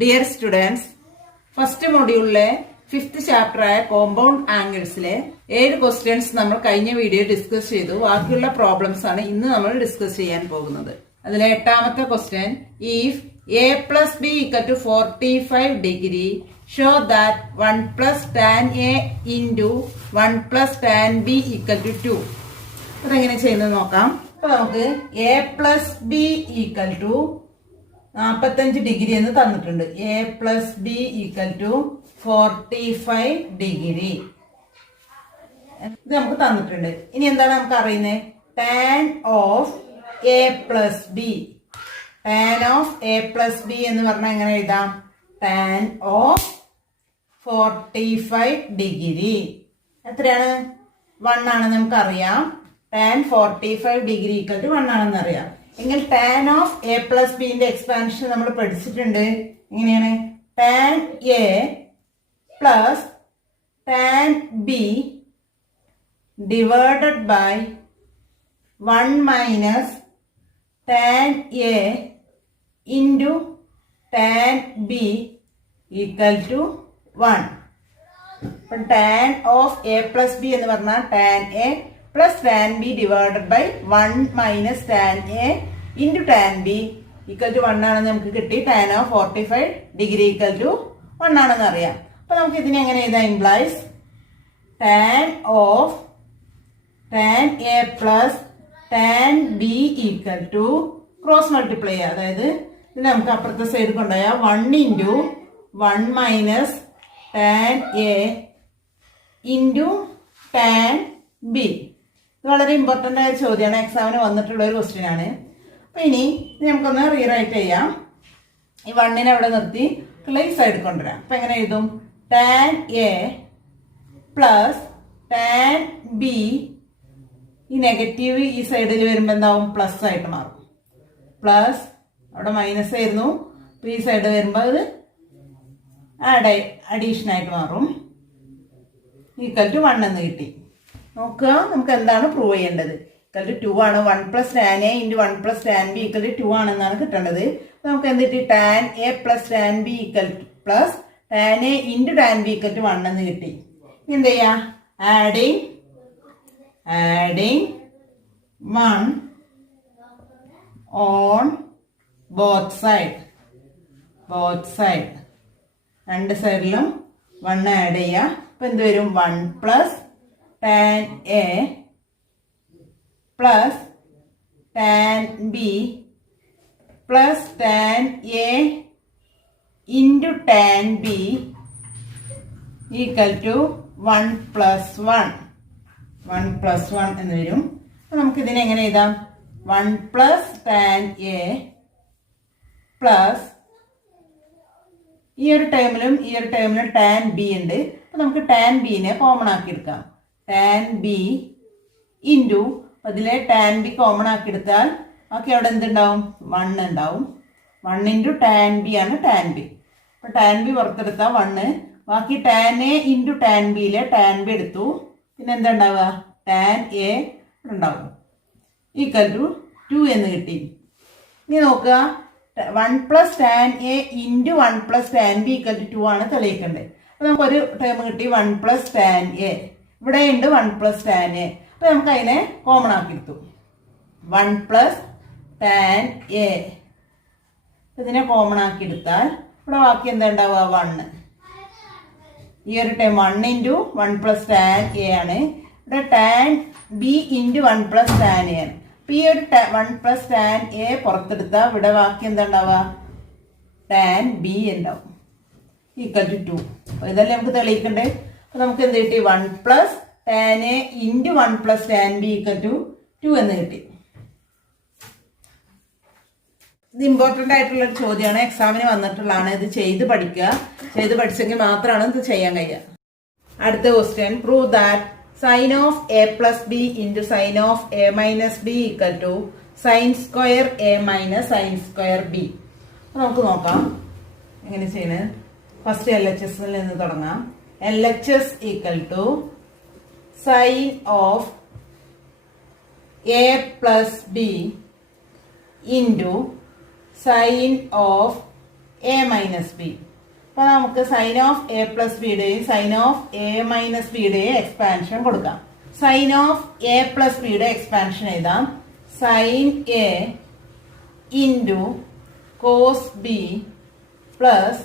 Dear students, first മൊഡ്യൂളിലെ 5th chapter ആയ compound ആംഗിൾസിലെ 7 ക്വസ്റ്റ്യൻസ് നമ്മൾ കഴിഞ്ഞ വീഡിയോ ഡിസ്കസ് ചെയ്തു. ബാക്കിയുള്ള പ്രോബ്ലംസ് ആണ് ഇന്ന് നമ്മൾ ഡിസ്കസ് ചെയ്യാൻ പോകുന്നത്. അതിലെ 8ാമത്തെ question, if a plus b equal to 45 degree, show that 1 plus tan a into 1 plus tan b equal to 2. അതെങ്ങനെ ചെയ്യുന്നത് നോക്കാം. അപ്പൊ നമുക്ക് a plus b equal to 45 degree എന്ന് തന്നിട്ടുണ്ട്. a plus b equal to 45 degree ഇത് നമുക്ക് തന്നിട്ടുണ്ട്. ഇനി എന്താണ് നമുക്ക് അറിയുന്നത്? tan of a plus b. tan of a plus b എന്ന് പറഞ്ഞാൽ എങ്ങനെ എഴുതാം? tan ഓഫ് 45 ഡിഗ്രി എത്രയാണ്? 1 ആണെന്ന് നമുക്കറിയാം. tan 45 ഡിഗ്രി ഈക്വൽ ടു 1 ആണെന്ന് അറിയാം. എങ്കിൽ tan ഓഫ് a പ്ലസ് ബിന്റെ എക്സ്പാൻഷൻ നമ്മൾ പഠിച്ചിട്ടുണ്ട്. എങ്ങനെയാണ്? tan a plus tan b divided by 1 minus tan a into tan b equal to 1. അപ്പം tan of a plus B എന്ന് പറഞ്ഞാൽ tan a plus tan b divided by 1 minus tan a into tan b equal to 1 ആണെന്ന് നമുക്ക് കിട്ടി. tan of 45 degree equal to 1 ആണെന്ന് അറിയാം. അപ്പൊ നമുക്ക് ഇതിനെ എങ്ങനെ എഴുതാം? Implies tan of tan a plus tan b equal to cross multiply ചെയ്യുക. അതായത് ഇത് നമുക്ക് അപ്പുറത്തെ സൈഡ് കൊണ്ടുപോയാൽ 1 into 1 minus tan a into tan b. ഇത് വളരെ ഇമ്പോർട്ടൻ്റ് ആയ ചോദ്യമാണ്. എക്സാമിന് വന്നിട്ടുള്ള ഒരു ക്വസ്റ്റ്യൻ ആണ്. അപ്പം ഇനി നമുക്കൊന്ന് റീറൈറ്റ് ചെയ്യാം. ഈ 1നെ അവിടെ നിർത്തി ഈ സൈഡ് കൊണ്ടുവരാം. അപ്പം എങ്ങനെ എഴുതും? tan a plus tan b. ഈ നെഗറ്റീവ് ഈ സൈഡിൽ വരുമ്പോൾ എന്താവും? പ്ലസ് ആയിട്ട് മാറും. പ്ലസ് അവിടെ മൈനസ് ആയിരുന്നു. ഈ സൈഡ് വരുമ്പോൾ അത് അഡീഷൻ ആയിട്ട് മാറും. ഈക്വൽ ടു 1 എന്ന് കിട്ടി. നോക്കുക, നമുക്ക് എന്താണ് പ്രൂവ് ചെയ്യേണ്ടത്? ഈക്വൽ ടു 2 ആണ്. 1 plus tan a into 1 plus tan b equal to 2 ആണെന്നാണ് കിട്ടേണ്ടത്. നമുക്ക് എന്ത് കിട്ടി? tan a plus tan b equal to plus tan a into tan b equal to 1 എന്ന് കിട്ടി. ഇനി എന്ത് ചെയ്യാം? ആഡിങ് 1 ഓൺ ബോത്ത് സൈഡ് രണ്ട് സൈഡിലും 1 ആഡ് ചെയ്യുക. അപ്പം എന്ത് വരും? 1 plus tan a plus tan b plus tan a into tan b equal to 1 plus 1 എന്ന് വരും. അപ്പം നമുക്കിതിനെ എങ്ങനെ എഴുതാം? 1 പ്ലസ് tan a പ്ലസ് ഈ ഒരു ടേമിലും tan b ഉണ്ട്. അപ്പം നമുക്ക് tan bനെ കോമൺ ആക്കി എടുക്കാം. tan b ഇൻറ്റു അതിലെ tan b കോമൺ ആക്കി എടുത്താൽ ബാക്കി അവിടെ എന്തുണ്ടാവും? 1 ഉണ്ടാവും. 1 ഇൻറ്റു tan b ആണ് tan b. അപ്പം tan b പുറത്തെടുത്താൽ 1. ബാക്കി tan a ഇൻറ്റു tan bയിലെ tan b എടുത്തു. പിന്നെ എന്താ ഉണ്ടാവുക? tan a ഉണ്ടാവും. ഈക്വൽ ടു 2 എന്ന് കിട്ടി. ഇനി നോക്കുക, 1 plus tan a into 1 plus tan b equal to 2 ആണ് തെളിയിക്കേണ്ടത്. അപ്പോൾ നമുക്കൊരു ടേം കിട്ടി, 1 പ്ലസ് tan a. ഇവിടെ ഉണ്ട് 1 പ്ലസ് tan a. അപ്പോൾ നമുക്ക് അതിനെ കോമൺ ആക്കി എടുത്തു. 1 പ്ലസ് tan a ഇതിനെ കോമൺ ആക്കി എടുത്താൽ ഇവിടെ ബാക്കി എന്താ ഉണ്ടാവുക? 1. ഈ ഒരു time 1 into 1 plus tan a ആണ്. ഇവിടെ tan b into 1 plus tan a ആണ്. അപ്പോൾ ഈ ഒരു 1 പ്ലസ് tan a പുറത്തെടുത്താൽ ഇവിടെ ബാക്കി എന്താ ഉണ്ടാവുക? tan b ഉണ്ടാവും. Equal to 2. അപ്പോൾ ഇതല്ലേ നമുക്ക് തെളിയിക്കണ്ടേ? അപ്പോൾ നമുക്ക് എന്ത് കിട്ടി? 1 plus tan a into 1 plus tan b equal to 2 എന്ന് കിട്ടി. ഇത് ഇമ്പോർട്ടൻ്റ് ആയിട്ടുള്ളൊരു ചോദ്യമാണ്. എക്സാമിന് വന്നിട്ടുള്ളതാണ്. ഇത് ചെയ്ത് പഠിക്കുക. ചെയ്ത് പഠിച്ചെങ്കിൽ മാത്രമാണ് ഇത് ചെയ്യാൻ കഴിയുക. അടുത്ത question, prove that sine of A plus B into sine of A minus B equal to sine square A minus sine square B. നമുക്ക് നോക്കാം എങ്ങനെ ചെയ്യണത്. ഫസ്റ്റ് LHS നിന്ന് തുടങ്ങാം. LHS equal to sine of A plus B into sine of A minus B. അപ്പൊ നമുക്ക് sine of A plus ബിയുടെയും sine of A minus ബിയുടെയും എക്സ്പാൻഷൻ കൊടുക്കാം. സൈൻ ഓഫ് എ പ്ലസ് ബിയുടെ എക്സ്പാൻഷൻ എഴുതാം. Sine A into cos B plus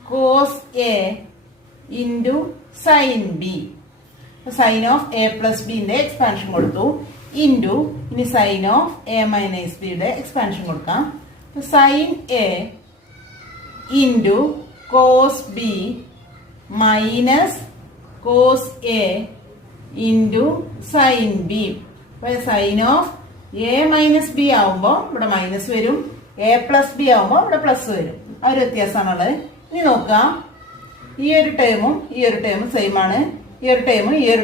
cos A into sine B. Sine of A plus ബിന്റെ expansion കൊടുത്തു. Into ഇനി sine of A minus ബിയുടെ expansion കൊടുക്കാം. Sine A into cos B minus cos A into sine B. അപ്പൊ sine of A minus B ആവുമ്പോൾ ഇവിടെ minus വരും, A plus B ആവുമ്പോൾ ഇവിടെ പ്ലസ് വരും. ആ ഒരു വ്യത്യാസമാണുള്ളത്. ഇനി നോക്കാം, ഈ ഒരു ടേമും സെയിം ആണ്, ഈ ഒരു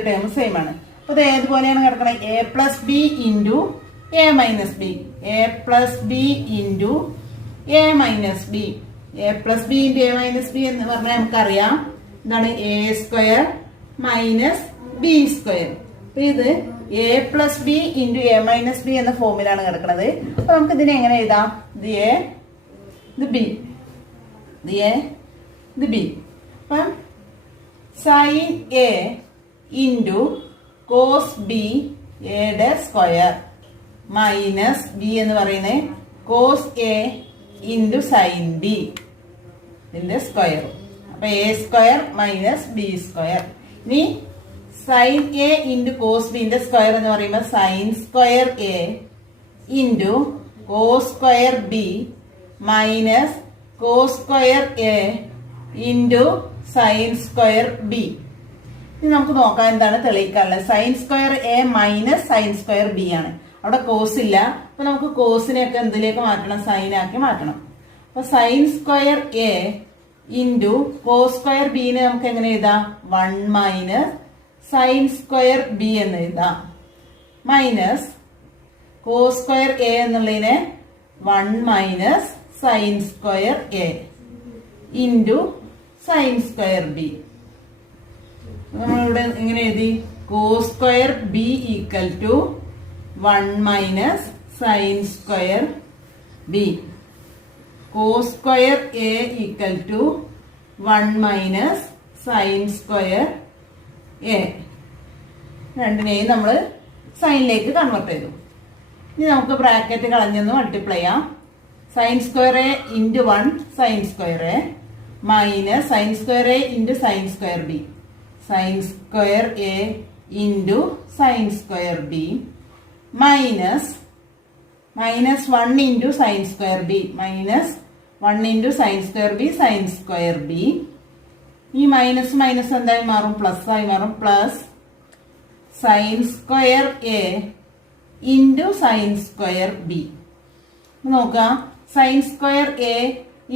ടേമും സെയിം ആണ്. അപ്പൊ ഇത് ഏതുപോലെയാണ് കിടക്കണത്? A plus B into A minus B, A plus B into A minus B. A plus B into A minus B എന്ന് പറഞ്ഞാൽ നമുക്കറിയാം എന്താണ്? A square minus B square. അപ്പൊ ഇത് A plus B into A minus B എന്ന ഫോമിലാണ് കിടക്കുന്നത്. അപ്പൊ നമുക്ക് ഇതിനെ എങ്ങനെ എഴുതാം? ഇത് എ, ഇത് ബി, ഇത് എ, ഇത് ബി. അപ്പം sine A into cos B എയുടെ സ്ക്വയർ മൈനസ് ബി എന്ന് പറയുന്നത് cos A into sine B ഇതിന്റെ സ്ക്വയർ. അപ്പൊ A square minus B square. ഇനി സൈൻ എ ഇൻറ്റു കോസ് ബിന്റെ സ്ക്വയർ എന്ന് പറയുമ്പോൾ sine square A into cos square B minus cos square A into sine square B. ഇനി നമുക്ക് നോക്കാം എന്താണ് തെളിയിക്കാനുള്ളത്. Sine square A minus sine square B ആണ്. അവിടെ കോസ് ഇല്ല. അപ്പൊ നമുക്ക് കോസിനെയൊക്കെ എന്തിലേക്ക് മാറ്റണം? സൈൻ ആക്കി മാറ്റണം. അപ്പൊ sine square A into cos square ബിനെ നമുക്ക് എങ്ങനെ എഴുതാം? 1 മൈനസ് സൈൻ സ്ക്വയർ ബി എന്ന് എഴുതാം. മൈനസ് കോസ് സ്ക്വയർ എ എന്നുള്ളതിനെ 1 minus sine square A into sine square B. നമ്മളിവിടെ ഇങ്ങനെ എഴുതി cos square B equal to 1 minus sine square B. Cos square A equal to 1 minus sine square A. രണ്ടിനെയും നമ്മൾ സൈനിലേക്ക് convert ചെയ്തു. ഇനി നമുക്ക് ബ്രാക്കറ്റ് കളഞ്ഞൊന്ന് മൾട്ടിപ്ലൈ ചെയ്യാം. Sine square A into 1 sine square A minus sine square A into sine square B, sine square A into sine square B minus 1 into sine square B, minus 1 into sine square B sine square B. ഈ minus minus എന്തായി മാറും? Plus ആയി മാറും. Plus sine square A into sine square B. നോക്കാം, sine square A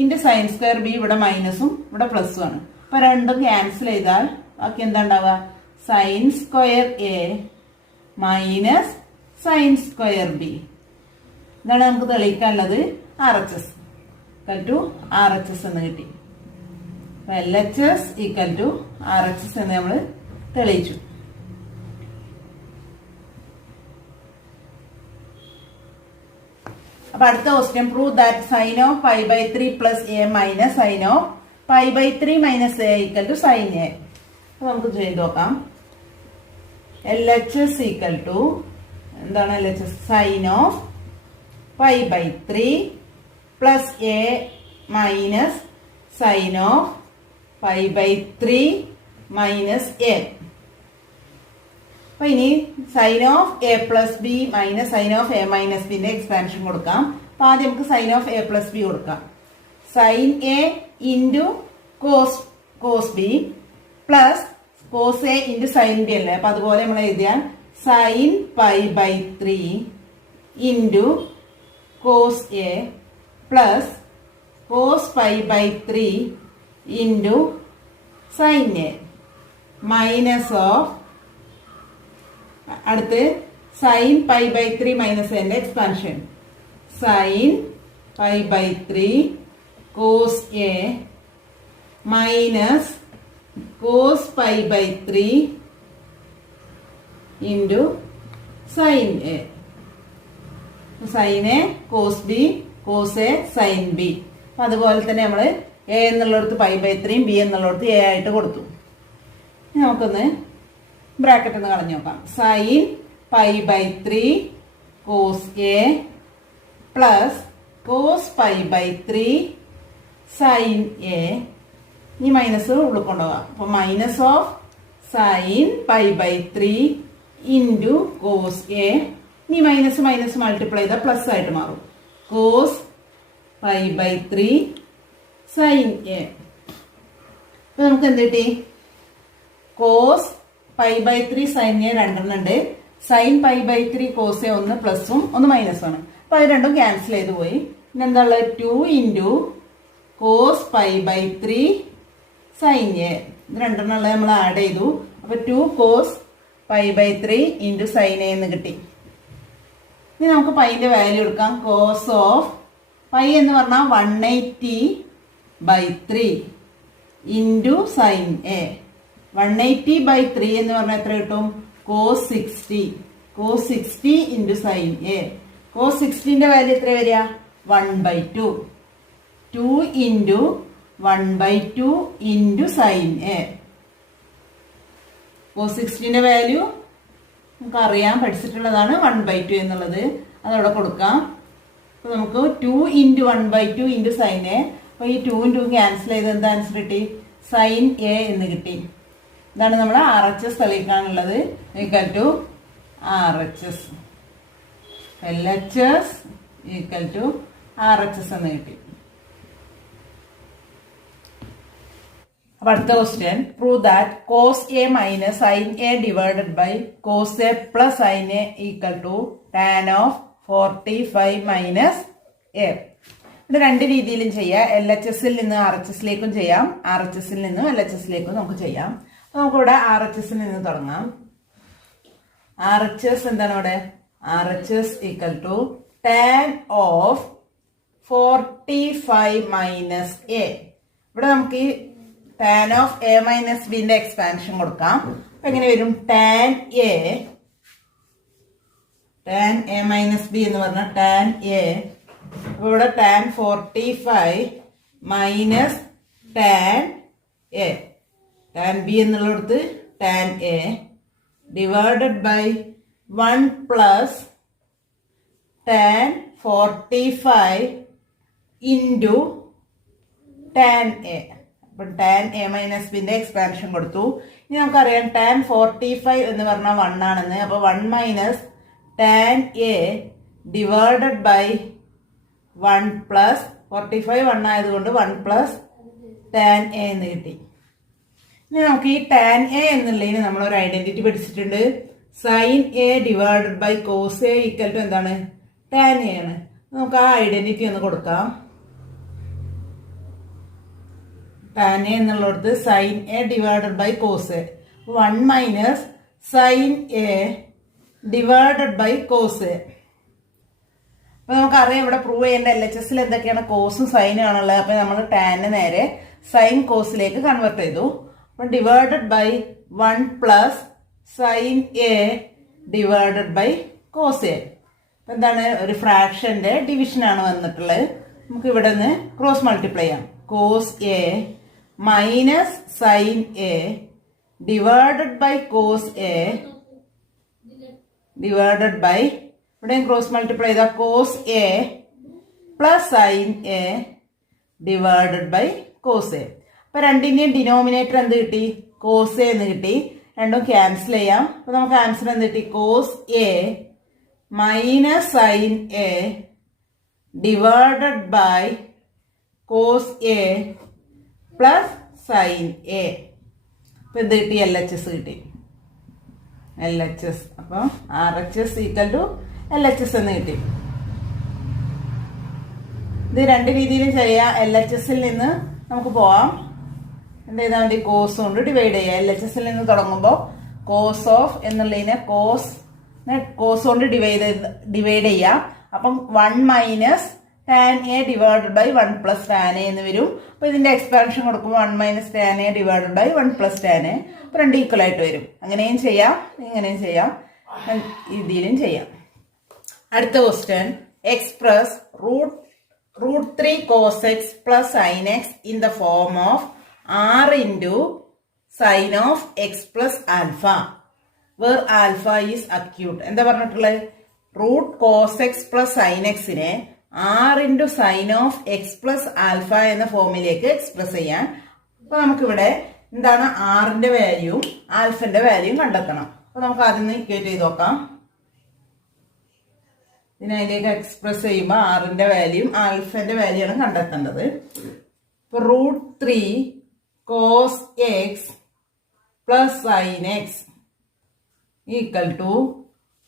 into sine square B ഇവിടെ മൈനസും ഇവിടെ പ്ലസും ആണ്. അപ്പൊ രണ്ടും ക്യാൻസൽ ചെയ്താൽ ബാക്കി എന്താ ഉണ്ടാവുക? Sign square A minus sine square B. ഇതാണ് നമുക്ക് തെളിയിക്കാനുള്ളത്. RHS ഈക്വൽ ടു RHS എന്ന് കിട്ടി. LHS ഈക്വൽ ടു RHS എന്ന് നമ്മൾ തെളിയിച്ചു. അപ്പൊ അടുത്ത question, prove that sine of π/3 plus a minus sine of π/3 minus a equal to sine a. നമുക്ക് ചെയ്ത് നോക്കാം. LHS ഈക്വൽ ടു എന്താണ്? LHS sine of π/3 plus a minus sine of π/3 minus a. അപ്പൊ ഇനി sine of A plus b minus sine of A minus ബിന്റെ expansion കൊടുക്കാം. അപ്പൊ ആദ്യം നമുക്ക് sine of A plus b കൊടുക്കാം. Sine A into cos B plus cos A into sine b അല്ലേ? അപ്പൊ അതുപോലെ നമ്മൾ എഴുതിയാൽ sine π/3 into cos A plus cos π/3 into sine a minus of അടുത്ത് സൈൻ π/3 മൈനസ് എന്റെ expansion sine π/3 cos A minus cos π/3 into sine a. Sine a cos b, cos a sine b. അപ്പം അതുപോലെ തന്നെ നമ്മൾ എ എന്നുള്ളിടത്ത് π/3 B എന്നുള്ളിടത്ത് A ആയിട്ട് കൊടുത്തു. ഇനി നമുക്കൊന്ന് ബ്രാക്കറ്റ് ഒന്ന് കളഞ്ഞു നോക്കാം. Sine π/3 cos A plus cos π/3 sine a. ഈ മൈനസ് ഉള്ളിൽ കൊണ്ടുപോകാം. അപ്പോൾ minus of sine π/3 into cos a. ഇനി മൈനസ് മൈനസ് മൾട്ടിപ്ലൈ ചെയ്താൽ പ്ലസ് ആയിട്ട് മാറും. Cos π/3 sine A. അപ്പൊ നമുക്ക് എന്ത് കിട്ടി? കോസ് π/3 സൈൻ എ രണ്ടെണ്ണം ഉണ്ട്. സൈൻ π/3 കോസ് എ ഒന്ന് പ്ലസും ഒന്ന് മൈനസും ആണ്. അപ്പൊ അത് രണ്ടും ക്യാൻസൽ ചെയ്ത് പോയി. പിന്നെ എന്താ ഉള്ളത്? 2 ഇൻറ്റു കോസ് π/3 സൈൻ എ. ഇത് രണ്ടെണ്ണം ഉള്ളത് നമ്മൾ ആഡ് ചെയ്തു. അപ്പൊ 2 കോസ് π/3 ഇൻറ്റു സൈൻ എ എന്ന് കിട്ടി. ഇനി നമുക്ക് പൈന്റെ വാല്യൂ എടുക്കാം. കോസ് ഓഫ് പൈ എന്ന് പറഞ്ഞാൽ 180/3 ഇൻറ്റു സൈൻ എ. 180/3 എന്ന് പറഞ്ഞാൽ എത്ര കിട്ടും? Cos 60. Cos 60 into sine a. Cos 60ന്റെ വാല്യൂ എത്ര വരിക? 1/2. 2 into 1/2 into sine a. Cos 60ന്റെ വാല്യൂ നമുക്ക് അറിയാം, പഠിച്ചിട്ടുള്ളതാണ് 1/2 എന്നുള്ളത്. അതവിടെ കൊടുക്കാം. അപ്പോൾ നമുക്ക് 2 ഇൻറ്റു 1/2 ഇൻറ്റു സൈൻ എ. അപ്പോൾ ഈ 2 2 ക്യാൻസൽ ചെയ്ത് എന്താ ആൻസർ കിട്ടി? സൈൻ എ എന്ന് കിട്ടി. ഇതാണ് നമ്മൾ RHS തെളിയിക്കാനുള്ളത്. Equal to RHS. LHS equal to RHS എന്ന് കിട്ടി. അപ്പൊ അടുത്ത question, prove that cos A minus sine A divided by cos A plus sine a equal to tan of 45 minus a. ഇത് രണ്ട് രീതിയിലും ചെയ്യാം. LHSൽ നിന്ന് RHSലേക്കും ചെയ്യാം, RHSൽ നിന്ന് LHSലേക്കും നമുക്ക് ചെയ്യാം. അപ്പൊ നമുക്കിവിടെ RHSൽ നിന്ന് തുടങ്ങാം. RHS എന്താണ് ഇവിടെ? RHS equal to tan of 45 minus a. ഇവിടെ നമുക്ക് ഈ ടാൻ ഓഫ് എ മൈനസ് ബിന്റെ എക്സ്പാൻഷൻ കൊടുക്കാം. അപ്പൊ എങ്ങനെ വരും? ടാൻ എ മൈനസ് ബി എന്ന് പറഞ്ഞാൽ ടാൻ എ. അപ്പൊ ഇവിടെ tan 45 minus tan a. Tan b എന്നുള്ളിടത്ത് tan A divided by 1 plus tan 45 into tan a. അപ്പം ടാൻ എ മൈനസ് ബിന്റെ എക്സ്പാൻഷൻ കൊടുത്തു. ഇനി നമുക്കറിയാം ടാൻ 45 എന്ന് പറഞ്ഞാൽ 1 ആണെന്ന്. അപ്പോൾ 1 minus tan A divided by 1 plus 45 1 ആയതുകൊണ്ട് 1 പ്ലസ് ടാൻ എ എന്ന് കിട്ടി. ഇനി നമുക്ക് ഈ ടാൻ എ എന്നുള്ളതിന് നമ്മളൊരു ഐഡന്റിറ്റി പഠിച്ചിട്ടുണ്ട്. Sine A divided by cos a equal to എന്താണ്? ടാൻ എ ആണ്. നമുക്ക് ആ ഐഡന്റിറ്റി ഒന്ന് കൊടുക്കാം. ടാൻ എ എന്നുള്ളടത്ത് sine A divided by cos a. 1 minus sine A divided by cos A. അപ്പൊ നമുക്കറിയാം ഇവിടെ പ്രൂവ് ചെയ്യേണ്ട LHSൽ എന്തൊക്കെയാണ്? കോസും സൈനും ആണുള്ളത്. അപ്പൊ നമ്മൾ ടാനെ നേരെ സൈൻ കോസിലേക്ക് കൺവേർട്ട് ചെയ്തു. അപ്പൊ divided by 1 plus sine A divided by cos A. അപ്പൊ എന്താണ്? ഒരു ഫ്രാക്ഷന്റെ ഡിവിഷൻ ആണ് വന്നിട്ടുള്ളത്. നമുക്ക് ഇവിടെ നിന്ന് ക്രോസ് മൾട്ടിപ്ലൈ ചെയ്യാം. Cos A minus sine A divided by cos A divided by ഇവിടെ ക്രോസ് മൾട്ടിപ്ലൈ ചെയ്ത cos A plus sine A divided by cos A. അപ്പൊ രണ്ടിന്റെയും ഡിനോമിനേറ്റർ എന്ത് കിട്ടി? കോസ് എ എന്ന് കിട്ടി. രണ്ടും ക്യാൻസൽ ചെയ്യാം. അപ്പൊ നമുക്ക് ആൻസർ എന്ത് കിട്ടി? Cos A minus sine A divided by cos A plus sine A. അപ്പൊ എന്ത് കിട്ടി? LHS കിട്ടി. LHS. അപ്പൊ RHS ഈക്വൽ ടു LHS എന്ന് കിട്ടി. ഇത് രണ്ട് രീതിയിലും ചെയ്യാം. LHSൽ നിന്ന് നമുക്ക് പോവാം. എന്ത് ചെയ്താൽ മതി? കോസ് കൊണ്ട് ഡിവൈഡ് ചെയ്യാം. LHSൽ നിന്ന് തുടങ്ങുമ്പോൾ കോസ് ഓഫ് എന്നുള്ളതിനെ കോസ് കൊണ്ട് ഡിവൈഡ് ചെയ്യാം. അപ്പം 1 minus tan A divided by 1 plus tan A എന്ന് വരും. അപ്പൊ ഇതിന്റെ എക്സ്പാൻഷൻ കൊടുക്കുമ്പോൾ 1 minus tan A divided by 1 plus tan A. അപ്പൊ രണ്ട് ഈക്വൽ ആയിട്ട് വരും. അങ്ങനെയും ചെയ്യാം, ഇങ്ങനെയും ചെയ്യാം, ഇതിലും ചെയ്യാം. അടുത്ത question, express root 3 cos x plus sin x in the form of r into sin of x plus alpha, where alpha is acute. എന്താ പറഞ്ഞിട്ടുള്ളത്? Root cos X plus sine എക്സിനെ r into sine of x plus alpha എന്ന ഫോമിലേക്ക് express ചെയ്യാൻ. അപ്പൊ നമുക്കിവിടെ എന്താണ് ആറിന്റെ വാല്യൂവും ആൽഫന്റെ വാല്യൂവും കണ്ടെത്തണം. അപ്പൊ നമുക്ക് ആദ്യം ഇക്വേറ്റ് ചെയ്ത് നോക്കാം. ഇതിനെ അതിലേക്ക് എക്സ്പ്രസ് ചെയ്യുമ്പോൾ ആറിന്റെ വാല്യൂയും ആൽഫന്റെ വാല്യൂ ആണ് കണ്ടെത്തേണ്ടത്. ഇപ്പൊ root 3 cos X plus sine X equal to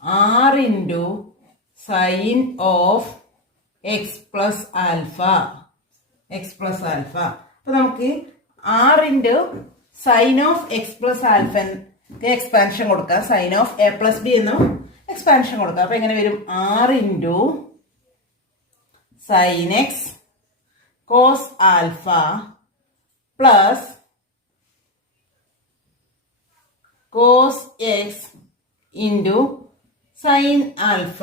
r into sine of x plus alpha. അപ്പൊ നമുക്ക് r into sine of x plus alpha expansion കൊടുക്കാം. Sine of A plus b എന്നും എക്സ്പാൻഷൻ കൊടുക്കാം. അപ്പൊ എങ്ങനെ വരും? R into sine X cos alpha plus cos x into sine alpha.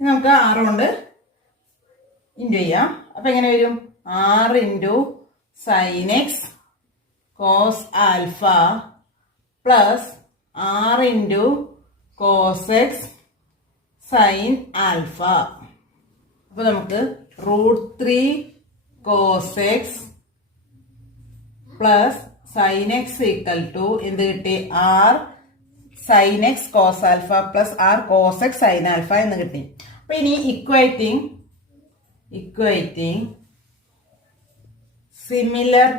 നമുക്ക് r കൊണ്ട് ഇൻറ്റു ചെയ്യാം. അപ്പൊ എങ്ങനെ വരും? R into sine X cos alpha plus ആറ് into cos X sine alpha. അപ്പൊ നമുക്ക് root 3 cos X plus sine X equal to എന്ത് കിട്ടി? R sine X cos alpha plus R cos X sine alpha എന്ന് കിട്ടി. അപ്പൊ ഇനി equating similar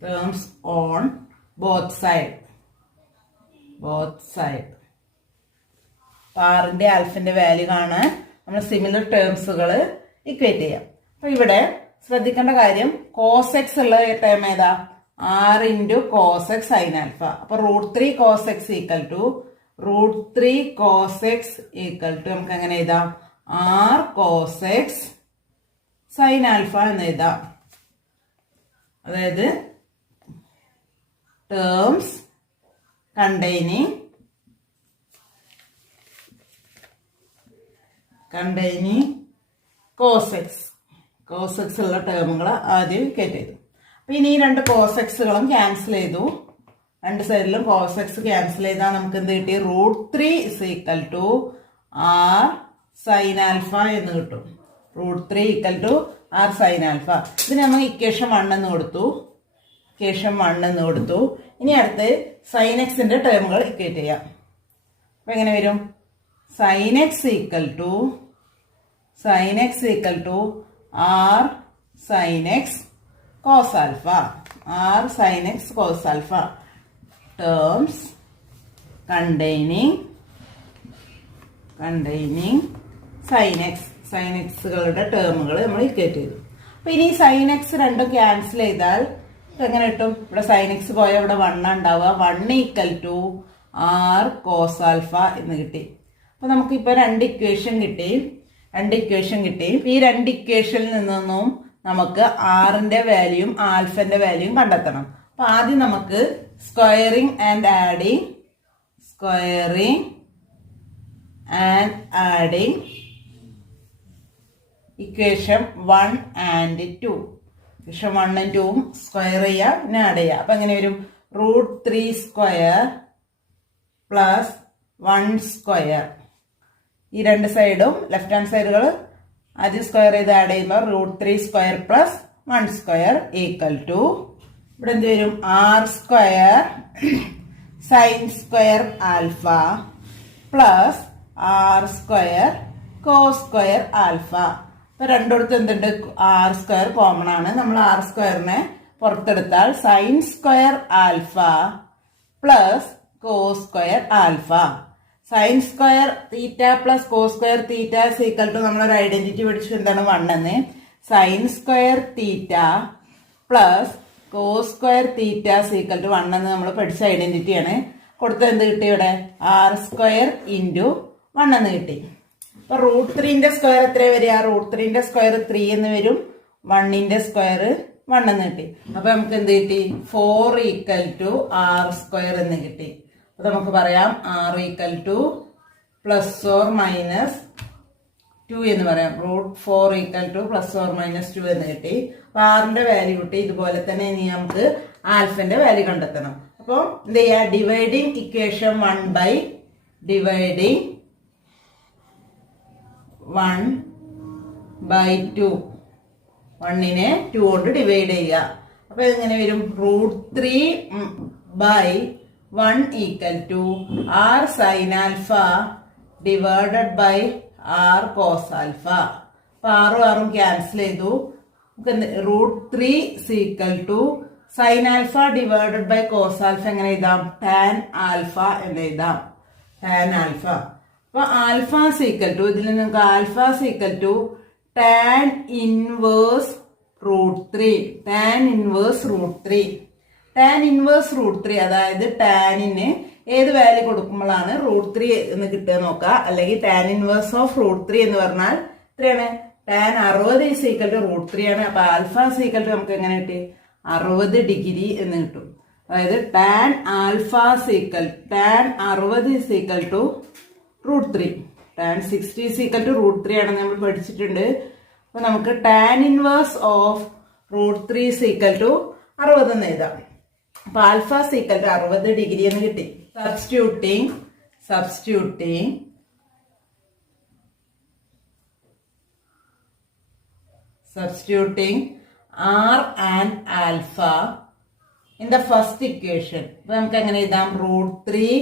terms on both side. ആറിന്റെ ആൽഫന്റെ വാല്യൂ കാണാൻ നമ്മൾ സിമിലർ ടേംസുകൾ ഇക്വേറ്റ് ചെയ്യാം. അപ്പൊ ഇവിടെ ശ്രദ്ധിക്കേണ്ട കാര്യം കോസ് എക്സ് ഉള്ള ടേം ഏതാ? R into cos X sine alpha. അപ്പൊ root 3 cos x equal to നമുക്ക് എങ്ങനെ എഴുതാം? R cos X sine alpha എന്ന് എഴുതാം. അതായത് ടേംസ് കണ്ടെയ്നിങ് കോസ് എക്സ് ഉള്ള ടേമുകൾ ആദ്യം ഇക്വേറ്റ് ചെയ്തു. അപ്പൊ ഇനി ഈ രണ്ട് കോസ് എക്സുകളും ക്യാൻസൽ ചെയ്തു. രണ്ട് സൈഡിലും കോസ് എക്സ് ക്യാൻസൽ ചെയ്താൽ നമുക്ക് എന്ത് കിട്ടി? Root 3 is equal to R sine alpha എന്ന് കിട്ടും. Root 3 equal to R sine alpha. ഇതിന് നമ്മൾ ഇക്വേഷൻ 1 എന്ന് കൊടുത്തു. ഇനി അടുത്ത് സൈൻ എക്സിന്റെ ടേമുകൾ ഇക്വേറ്റ് ചെയ്യാം. അപ്പൊ എങ്ങനെ വരും? Sine X equal to R sine X cos alpha. Terms containing sine എക്സുകളുടെ ടേമുകൾ നമ്മൾ ഇക്വേറ്റ് ചെയ്തു. അപ്പൊ ഇനി സൈൻ എക്സ് രണ്ടും ക്യാൻസൽ ചെയ്താൽ എങ്ങനെ കിട്ടും? ഇവിടെ സൈൻ എക്സ് പോയ ഇവിടെ 1 ഉണ്ടാവുക. 1 equal to R cos alpha എന്ന് കിട്ടി. അപ്പൊ നമുക്കിപ്പോ രണ്ട് ഇക്വേഷൻ കിട്ടി. ഈ രണ്ട് ഇക്വേഷനിൽ നിന്നൊന്നും നമുക്ക് ആറിന്റെ വാല്യൂയും ആൽഫന്റെ വാല്യൂയും കണ്ടെത്തണം. അപ്പൊ ആദ്യം നമുക്ക് squaring and adding equation 1 and 2. Equation 1 and 2 square ചെയ്യാം, പിന്നെ ആഡ് ചെയ്യാം. അപ്പൊ എങ്ങനെ വരും? Root 3 square plus 1 square. ഈ രണ്ട് സൈഡും ലെഫ്റ്റ് ഹാൻഡ് സൈഡുകൾ ആദ്യം സ്ക്വയർ ചെയ്ത് ആഡ് ചെയ്യുമ്പോൾ root 3 square plus 1 square equal to ഇവിടെ എന്ത് വരും? R square sine square alpha plus R square cos square alpha. ഇപ്പൊ രണ്ടിടത്ത് എന്തുണ്ട്? ആർ സ്ക്വയർ കോമൺ ആണ്. നമ്മൾ ആർ സ്ക്വയറിനെ പുറത്തെടുത്താൽ sine square alpha plus cos square alpha. Sine square theta plus cos square theta equal to നമ്മളൊരു identity പഠിച്ചു എന്താണ്? 1 എന്ന്. Sine square theta plus cos square theta equal to 1 എന്ന് നമ്മൾ പഠിച്ച ഐഡന്റിറ്റിയാണ്. കൊടുത്തത് എന്ത് കിട്ടി? ഇവിടെ ആർ സ്ക്വയർ ഇൻറ്റു 1 എന്ന് കിട്ടി. അപ്പൊ റൂട്ട് 3ന്റെ സ്ക്വയർ എത്ര വരിക? റൂട്ട് 3ന്റെ സ്ക്വയർ 3 എന്ന് വരും. 1ന്റെ സ്ക്വയർ 1 എന്ന് കിട്ടി. അപ്പൊ നമുക്ക് എന്ത് കിട്ടി? 4 ഈക്വൽ ടു ആർ സ്ക്വയർ എന്ന് കിട്ടി. അപ്പൊ അപ്പോൾ നമുക്ക് പറയാം r ഈക്വൽ ടു +or-2 എന്ന് പറയാം. √4 ഈക്വൽ ടു +or-2 എന്ന് കിട്ടി. അപ്പോൾ ആറിന്റെ വാല്യൂ കിട്ടി. ഇതുപോലെ തന്നെ ഇനി നമുക്ക് ആൽഫന്റെ വാല്യൂ കണ്ടെത്തണം. അപ്പോൾ എന്ത് ചെയ്യുക, ഡിവൈഡിങ് ഇക്വേഷൻ 1/2 1നെ 2 കൊണ്ട് ഡിവൈഡ് ചെയ്യുക. അപ്പൊ ഇങ്ങനെ വരും √3/1 equal to r sin alpha divided by r cos alpha. അപ്പൊ ആറും ക്യാൻസൽ ചെയ്തു. √3 equal to sine alpha divided by cos alpha എങ്ങനെ എഴുതാം, ടാൻ ആൽഫ എന്ന് എഴുതാം, ടാൻ ആൽഫ. അപ്പൊ ആൽഫ ഈക്വൽ ടു, ഇതിൽ നിങ്ങൾക്ക് alpha equal to tan inverse √3, tan inverse √3. Tan inverse √3 അതായത് ടാനിന് ഏത് വാല്യൂ കൊടുക്കുമ്പോഴാണ് √3 എന്ന് കിട്ടുക നോക്കുക. അല്ലെങ്കിൽ ടാൻ ഇൻവേഴ്സ് ഓഫ് √3 എന്ന് പറഞ്ഞാൽ എത്രയാണ്, ടാൻ 60 ഈക്വൽ ടു √3 ആണ്. അപ്പൊ ആൽഫ ഈക്വൽ ടു നമുക്ക് എങ്ങനെ കിട്ടി, 60 ഡിഗ്രി എന്ന് കിട്ടും. അതായത് tan alpha tan 60 equal to √3, tan 60 equal to √3 ആണെന്ന് നമ്മൾ പഠിച്ചിട്ടുണ്ട്. അപ്പൊ നമുക്ക് tan inverse of √3 equal to 60 എന്ന് എഴുതാം. അപ്പൊ ആൽഫ ഈക്വൽ ടു 60 ഡിഗ്രി എന്ന് കിട്ടി. Substituting r and alpha in the first equation. അപ്പൊ നമുക്ക് എങ്ങനെ എഴുതാം, √3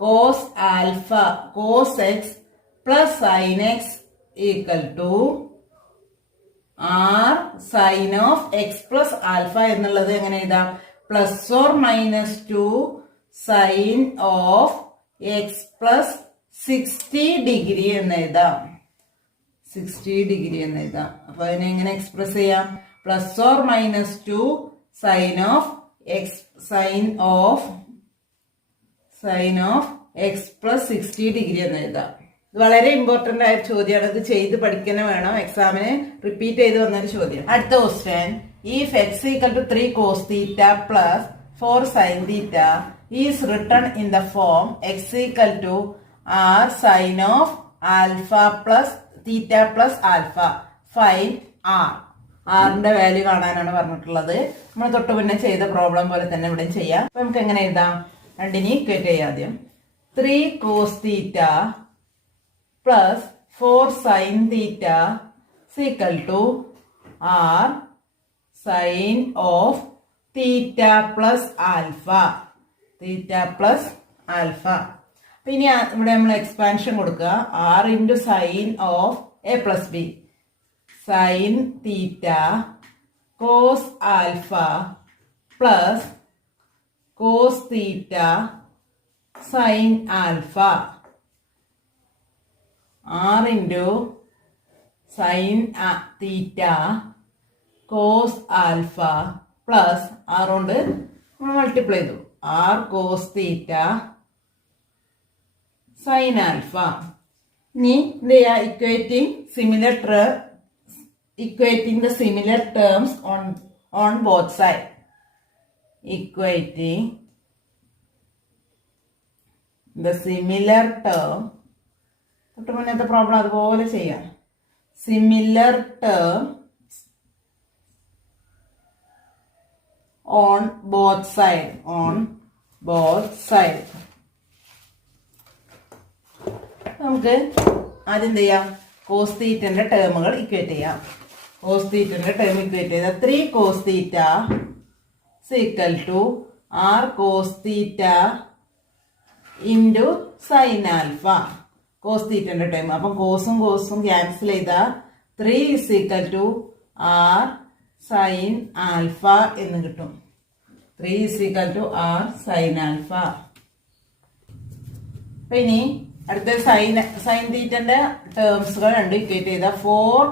cos alpha cos x plus sin x equal to r sin of x plus alpha എന്നുള്ളത് എങ്ങനെ എഴുതാം, +or-2 sin of x plus 60 degree എന്ന് എഴുതാം, 60 ഡിഗ്രി എന്ന് എഴുതാം. അപ്പൊ അതിനെ എങ്ങനെ എക്സ്പ്രസ് ചെയ്യാം, +or-2 sin of x plus 60 degree എന്ന് എഴുതാം. ഇത് വളരെ ഇമ്പോർട്ടന്റ് ആയ ചോദ്യമാണ്. ഇത് ചെയ്ത് പഠിക്കുന്ന വേണം, എക്സാമിന് റിപ്പീറ്റ് ചെയ്ത് വന്നൊരു ചോദ്യം. അടുത്ത question, if x equal to 3 cos theta plus 4 sin theta is written in the form x equal to r sin of alpha plus theta plus alpha, find r. ആറിന്റെ വാല്യൂ കാണാനാണ് പറഞ്ഞിട്ടുള്ളത്. നമ്മൾ തൊട്ട് മുന്നേ ചെയ്ത പ്രോബ്ലം പോലെ തന്നെ ഇവിടെ ചെയ്യാം. അപ്പൊ നമുക്ക് എങ്ങനെ എഴുതാം, രണ്ടിനെ ഇക്വേറ്റ് ചെയ്യാം. ആദ്യം 3 cos theta plus 4 sin theta equal to r sin of theta plus alpha, അപ്പൊ ഇനി ഇവിടെ നമ്മൾ എക്സ്പാൻഷൻ കൊടുക്കുക, r into sine of a plus b, sin theta cos alpha plus cos theta sin alpha, r into sin theta cos alpha plus r കൊണ്ട് multiply ചെയ്തു, r cos theta sin alpha. ഇനി എന്ത് ചെയ്യാ, equating the similar terms on both sides. Equating the similar term, തൊട്ട് മുന്നത്തെ problem അതുപോലെ ചെയ്യാം. Similar term on both sides. നമുക്ക് ആദ്യം എന്ത് ചെയ്യാം, കോസ് തീറ്റന്റെ ടേമുകൾ ഇക്വേറ്റ് ചെയ്യാം. കോസ് തീറ്റന്റെ ടേം ഇക്വേറ്റ് ചെയ്താൽ 3 cos theta equal to r cos theta into sine alpha, cos തീറ്റന്റെ ടേം. അപ്പം കോസും ക്യാൻസൽ ചെയ്താൽ 3 equal to r sine alpha എന്ന് കിട്ടും. 3 equal to r sine alpha. അപ്പൊ ഇനി അടുത്ത സൈൻ തീറ്റന്റെ ടേംസുകൾ രണ്ട് ഇക്വേറ്റ് ചെയ്ത 4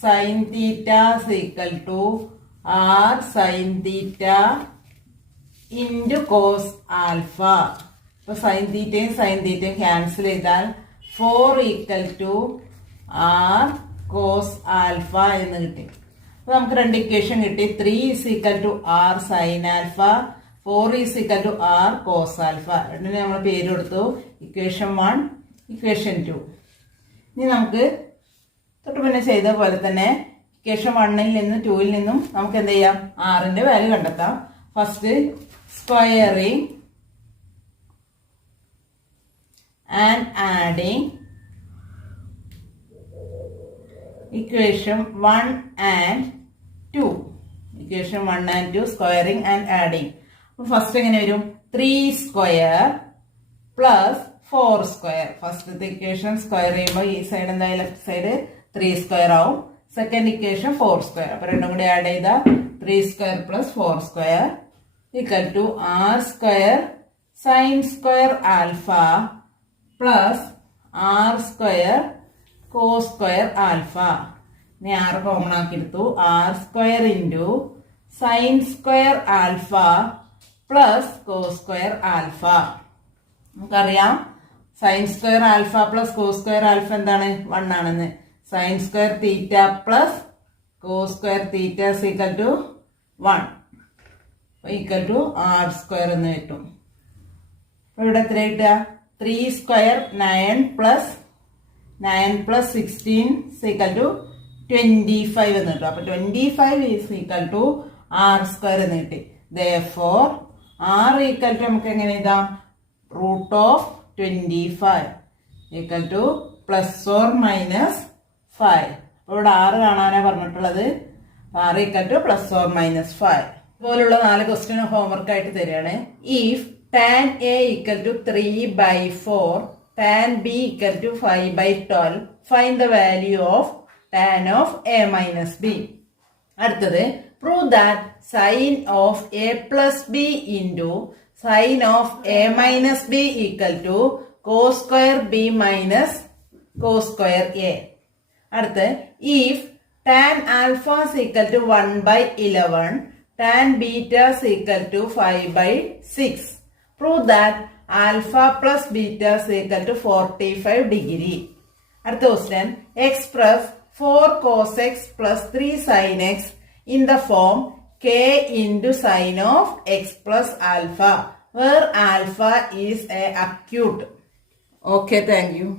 sin theta equal to r sin theta into cos alpha. അപ്പൊ സൈൻ തീറ്റയും ക്യാൻസൽ ചെയ്താൽ 4 equal to r cos alpha എന്ന് കിട്ടി. അപ്പൊ നമുക്ക് രണ്ട് ഇക്വേഷൻ കിട്ടി. 3 equal to r sine alpha, 4 is equal to R cos alpha. രണ്ടിന് നമ്മൾ പേര് കൊടുത്തു. Equation 1, equation 2. ഇനി നമുക്ക് തൊട്ട് പിന്നെ ചെയ്ത പോലെ തന്നെ ഇക്വേഷൻ 1-ൽ നിന്നും 2-ൽ നിന്നും നമുക്ക് എന്ത് ചെയ്യാം, ആറിന്റെ വാല്യൂ കണ്ടെത്താം. First squaring and adding equation 1 and 2. Equation 1 and 2 squaring and adding. First എങ്ങനെ വരും, 3 സ്ക്വയർ പ്ലസ് 4 സ്ക്വയർ. ഫസ്റ്റത്തെ ഇക്വേഷൻ സ്ക്വയർ ചെയ്യുമ്പോൾ ഈ സൈഡ് എന്തായാലും ലെഫ്റ്റ് സൈഡ് 3 സ്ക്വയർ ആവും. Second equation 4 square. അപ്പൊ രണ്ടും കൂടി ആഡ് ചെയ്ത 3 square plus 4 square equal to R square sine square alpha plus R square cos square alpha. ഇനി ആറ് കോമൺ ആക്കി എടുത്തു. R square into sine square alpha plus cos square alpha. നമുക്കറിയാം sine square alpha plus cos square alpha എന്താണ്, 1 ആണെന്ന്. Sine square theta plus cos square theta equal to 1 equal to R square എന്ന് കിട്ടും. അപ്പൊ ഇവിടെ എത്ര കിട്ടുക, 3 സ്ക്വയർ 9 പ്ലസ് 16 ഈക്വൽ ടു 25 എന്ന് കിട്ടും. അപ്പൊ 25 is equal to R square എന്ന് കിട്ടി. Therefore ആർ ഈക്വൽ ടു നമുക്ക് എങ്ങനെ എഴുതാം, root of 25 equal to plus or minus 5. അപ്പൊ ഇവിടെ 6 കാണാനാണ് പറഞ്ഞിട്ടുള്ളത്. R equal to plus or minus 5. ഇതുപോലുള്ള 4 ക്വസ്റ്റ്യൻ ഹോംവർക്ക് ആയിട്ട് തരികയാണ്. If tan A equal to 3/4, tan B equal to 5/12, find the value of tan of A minus B. അടുത്തത് prove that sin of A plus B into sin of A minus B equal to cos square B minus cos square A. അടുത്ത് if tan alpha is equal to 1/11, tan beta is equal to 5/6. Prove that alpha plus beta is equal to 45 degree. അടുത്ത question express 4 cos x plus 3 sin x in the form k into sin of x plus alpha, where alpha is a acute. Okay, thank you.